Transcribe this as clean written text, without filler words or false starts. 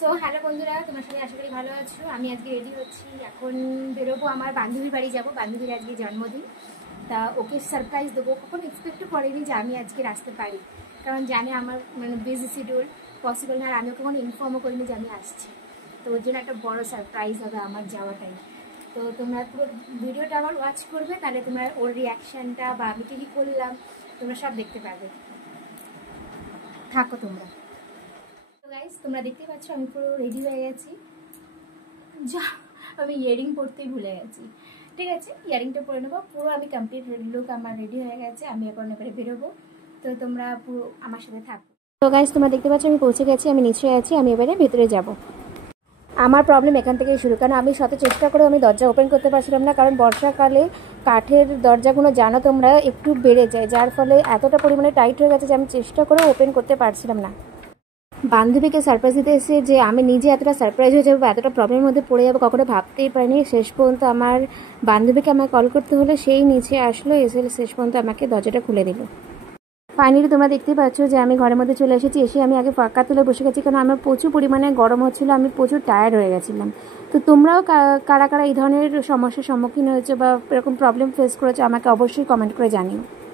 So hello বন্ধুরা, তোমার সবাই আশা করি ভালো আছো। আমি আজকে রেডি হচ্ছি, এখন বেরোবো, আমার বান্ধবীর বাড়ি যাব। বান্ধবীর আজকে জন্মদিন, তা ওকে সারপ্রাইজ দেবো। কখনো এক্সপেক্টও করিনি যে আমি আজকে আসতে পারি, কারণ জানে আমার বিজি শিডিউল, পসিবল না। আর আমিও কখনো ইনফর্মও করিনি যে আমি আসছি। তো ওর জন্য একটা বড় সারপ্রাইজ হবে আমার যাওয়াটাই। তো তোমরা পুরো ভিডিওটা আবার ওয়াচ করবে, তাহলে তোমরা ওর রিয়াকশানটা বা আমি কী করলাম তোমরা সব দেখতে পাবে। থাকো তোমরা। গাইস, তোমরা দেখতেই পাচ্ছ আমি পুরো রেডি হয়ে গেছি। যা, আমি ইয়ারিং পরতেই ভুলে গেছি। ঠিক আছে, ইয়ারিংটা পরে নেবো। পুরো আমি কমপ্লিট লুক আমার রেডি হয়ে গেছে। আমি এখন এবারে বেরোবো, তো তোমরা পুরো আমার সাথে থাকো। তো গাইস, তোমরা দেখতে পাচ্ছ আমি পৌঁছে গেছি, আমি নিচে আছি, আমি এবারে ভেতরে যাব। আমার প্রবলেম এখান থেকেই শুরু, কারণ আমি শত চেষ্টা করেও আমি দরজা ওপেন করতে পারছিলাম না, কারণ বর্ষাকালে কাঠের দরজাগুলো জানো তোমরা একটু বেড়ে যায়, যার ফলে এতটা পরিমাণে টাইট হয়ে গেছে যে আমি চেষ্টা করেও ওপেন করতে পারছিলাম না। বান্ধবীকে সারপ্রাইজ দিতে এসে যে আমি নিজে এতটা সারপ্রাইজ হয়ে যাবো বা এতটা প্রবলেমের মধ্যে পড়ে যাবো কখনো ভাবতেই পারিনি। শেষ পর্যন্ত আমার বান্ধবীকে আমাকে কল করতে হলে সেই নিচে আসলো, এসে শেষ পর্যন্ত আমাকে দরজাটা খুলে দিল। ফাইনালি তোমরা দেখতেই পাচ্ছ যে আমি ঘরের মধ্যে চলে এসেছি। এসে আমি আগে ফাঁকা তুলে বসে গেছি, কারণ আমার প্রচুর পরিমাণে গরম হচ্ছিলো, আমি প্রচুর টায়ার্ড হয়ে গেছিলাম। তো তোমরাও কারা কারা এই ধরনের সমস্যার সম্মুখীন হয়েছো বা এরকম প্রবলেম ফেস করেছো আমাকে অবশ্যই কমেন্ট করে জানিও।